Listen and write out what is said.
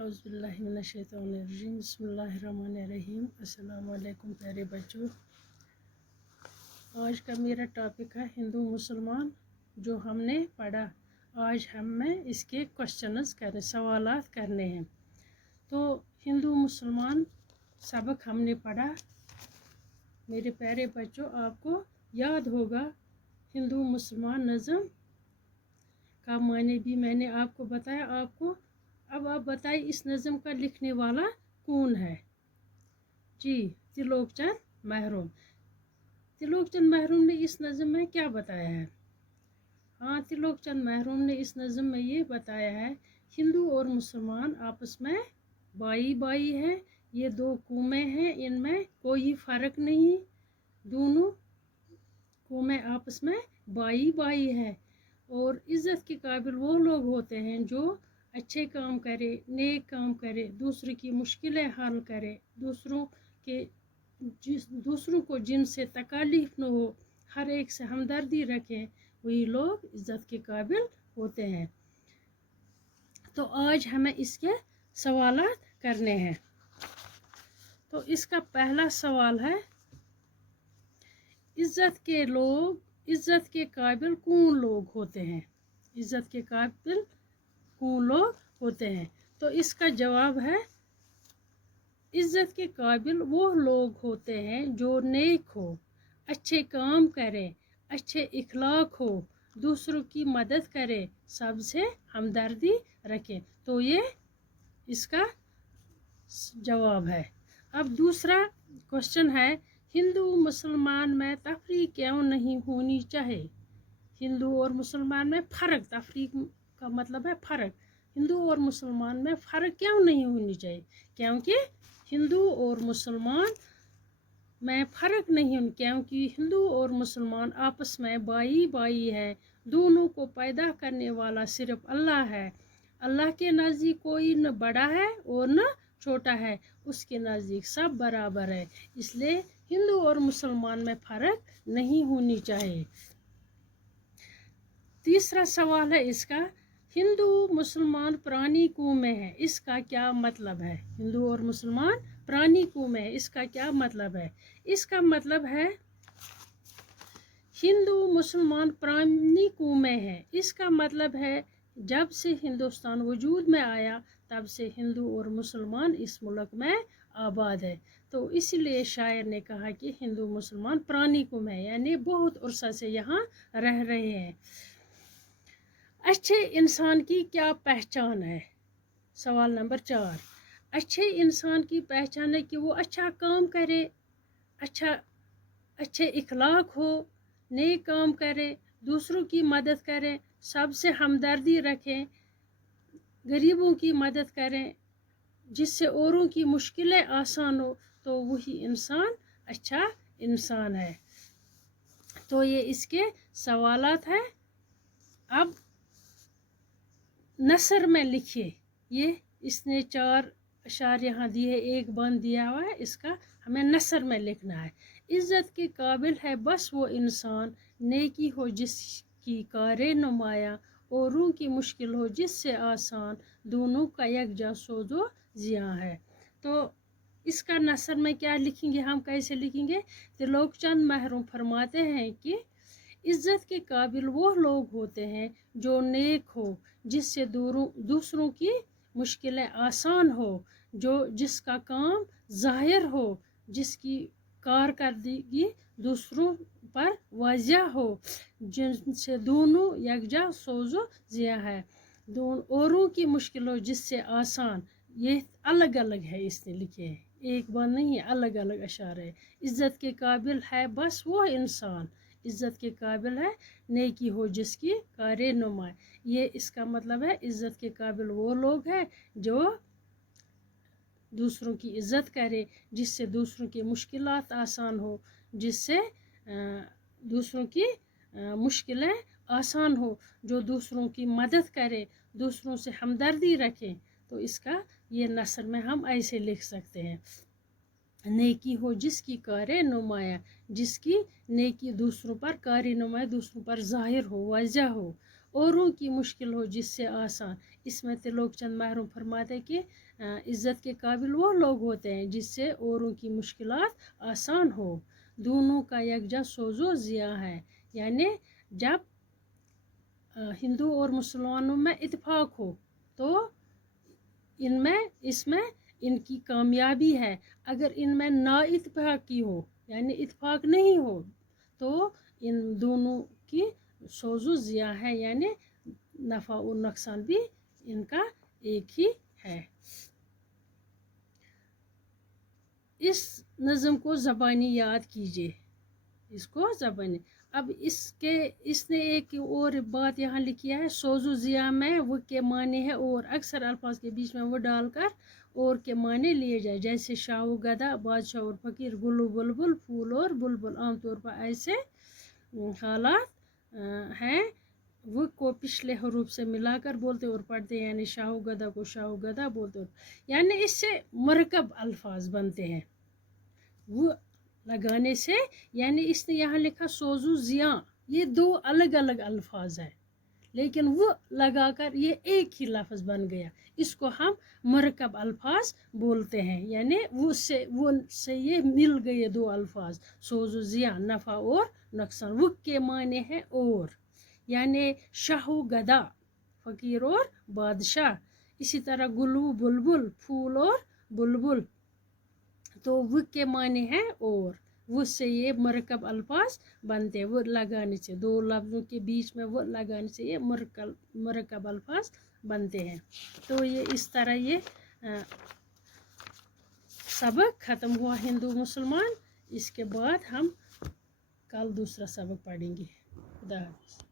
औज़ुबिल्लाहिमिनश्शैतानिर्रजीम बिस्मिल्लाहिर्रहमानिर्रहीम। अस्सलाम वालेकुम प्यारे बच्चों। आज का मेरा टॉपिक है हिंदू मुसलमान जो हमने पढ़ा। आज हमें इसके क्वेश्चंस करने सवालात करने हैं। तो हिंदू मुसलमान सबक हमने पढ़ा। मेरे प्यारे बच्चों, आपको याद होगा हिंदू मुसलमान नज़म का माने भी मैंने आपको बताया। अब आप बताइए इस नज़म का लिखने वाला कौन है? जी, त्रिलोकचंद महरून। त्रिलोकचंद महरून ने इस नज़म में क्या बताया है? हाँ, त्रिलोकचंद महरून ने इस नज़म में ये बताया है, हिंदू और मुसलमान आपस में भाई भाई हैं। ये दो कौमें हैं, इनमें कोई फ़र्क नहीं। दोनों कौमें आपस में भाई भाई हैं और इज़्ज़त के काबिल वो लोग होते हैं जो अच्छे काम करे, नेक काम करे, दूसरे की मुश्किलें हल करे, दूसरों को जिनसे तकालीफ न हो, हर एक से हमदर्दी रखें, वही लोग इज़्ज़त के काबिल होते हैं। तो आज हमें इसके सवालात करने हैं। तो इसका पहला सवाल है, इज़्ज़त के काबिल कौन लोग होते हैं? इज़्ज़त के काबिल कौन लोग होते हैं? तो इसका जवाब है, इज़्ज़त के काबिल वो लोग होते हैं जो नेक हो, अच्छे काम करें, अच्छे इखलाक हो, दूसरों की मदद करें, सबसे हमदर्दी रखें। तो ये इसका जवाब है। अब दूसरा क्वेश्चन है, हिंदू मुसलमान में तफरीक क्यों नहीं होनी चाहिए? हिंदू और मुसलमान में फ़र्क, तफरीक का मतलब है फ़र्क। हिंदू और मुसलमान में फ़र्क क्यों नहीं होनी चाहिए? क्योंकि हिंदू और मुसलमान में फ़र्क नहीं है, क्योंकि हिंदू और मुसलमान आपस में भाई भाई है। दोनों को पैदा करने वाला सिर्फ अल्लाह है। अल्लाह के नज़दीक कोई न बड़ा है और न छोटा है, उसके नज़दीक सब बराबर है। इसलिए हिंदू और मुसलमान में फ़र्क नहीं होनी चाहिए। तीसरा सवाल है इसका, हिंदू मुसलमान पुरानी कौमें हैं, इसका क्या मतलब है? हिंदू और मुसलमान पुरानी कौमें हैं, इसका क्या मतलब है? इसका मतलब है हिंदू मुसलमान पुरानी कौमें हैं। इसका मतलब है जब से हिंदुस्तान वजूद में आया तब से हिंदू और मुसलमान इस मुल्क में आबाद है। तो इसलिए शायर ने कहा कि हिंदू मुसलमान पुरानी कौम है, यानी बहुत अरसा से यहाँ रह रहे हैं। अच्छे इंसान की क्या पहचान है? सवाल नंबर 4। अच्छे इंसान की पहचान है कि वो अच्छा काम करे, अच्छे इखलाक हो, नेक काम करे, दूसरों की मदद करें, सबसे हमदर्दी रखें, गरीबों की मदद करें, जिससे औरों की मुश्किलें आसान हो, तो वही इंसान अच्छा इंसान है। तो ये इसके सवालात हैं। अब नसर में लिखिए। ये इसने 4 अशार यहाँ दिए, एक बंद दिया हुआ है, इसका हमें नसर में लिखना है। इज़्ज़त के काबिल है बस वो इंसान, नेकी हो जिसकी कारे नुमाया, औरों की मुश्किल हो जिससे आसान, दोनों का यकजा सोजो जिया है। तो इसका नसर में क्या लिखेंगे, हम कैसे लिखेंगे? त्रिलोकचंद महरून फरमाते हैं कि इज़्ज़त के काबिल वो लोग होते हैं जो नेक हो, जिससे दूसरों की मुश्किलें आसान हो, जिसका काम ज़ाहिर हो, जिसकी कारकर्दगी दूसरों पर वाज़िया हो, जिनसे दोनों यकजा सोजो जिया है। औरों की मुश्किल हो जिससे आसान। ये अलग अलग है, इसने लिखे हैं, एक बार नहीं है, अलग अलग अशार है। इज़्ज़त के काबिल है बस वो इंसान, इज़्ज़त के काबिल है नेकी हो जिसकी कारे नुमा। ये इसका मतलब है इज़्ज़त के काबिल वो लोग हैं जो दूसरों की इज़्ज़त करे, जिससे दूसरों की मुश्किलात आसान हो, जिससे दूसरों की मुश्किलें आसान हो, जो दूसरों की मदद करे, दूसरों से हमदर्दी रखें। तो इसका ये नसर में हम ऐसे लिख सकते हैं, नेकी हो जिसकी कारे नुमाया, जिसकी नेकी दूसरों पर कारे नुमाया, दूसरों पर ज़ाहिर हो, वाज़िया हो, औरों की मुश्किल हो जिससे आसान। इसमें त्रिलोक चंद महरूम फरमाते हैं कि इज़्ज़त के काबिल वो लोग होते हैं जिससे औरों की मुश्किलात आसान हो। दोनों का यकजा सोजो ज़िया है, यानी जब हिंदू और मुसलमानों में इत्तेफाक हो तो इसमें इनकी कामयाबी है। अगर इनमें ना इत्तेफाकी हो यानी इत्तेफाक नहीं हो तो इन दोनों की सोजो ज़िया है, यानी नफ़ा और नुकसान भी इनका एक ही है। इस नज़म को ज़बानी याद कीजिए, इसको ज़बानी। अब इसने एक और बात यहाँ लिखी है, सोजो ज़िया में वो के माने है और अक्सर अल्फाज के बीच में वो डालकर और के माने लिए जाए, जैसे शाह गदा, बादशाह और फ़कीर, गुल्लू बुलबुल, फूल और बुलबुल। आमतौर पर ऐसे हालात हैं वो को पिछले हरूफ से मिलाकर बोलते और पढ़ते हैं, यानी शाह गदा को शाह गदा बोलते और, यानी इससे मरकब अल्फाज बनते हैं वो लगाने से। यानी इसने यहाँ लिखा सोजू ज़िया, ये दो अलग अलग अल्फाज है लेकिन वो लगाकर ये एक ही लफ्ज़ बन गया, इसको हम मरकब अल्फाज बोलते हैं। यानी वो से ये मिल गए दो अल्फाज, सोजू ज़िया नफ़ा और नुकसान। वो के माने हैं और, यानी शाहू गदा फ़कीर और बादशाह। इसी तरह गुलू बुलबुल फूल और बुलबुल, तो वो के माने हैं और, वो से ये मरकब अल्फाज बनते हैं, वो लगाने से दो लफ्ज़ों के बीच में वो लगाने से ये मरकब अल्फाज बनते हैं। तो ये इस तरह ये सबक ख़त्म हुआ हिंदू मुसलमान। इसके बाद हम कल दूसरा सबक पढ़ेंगे। खुदा हाफ़िज़।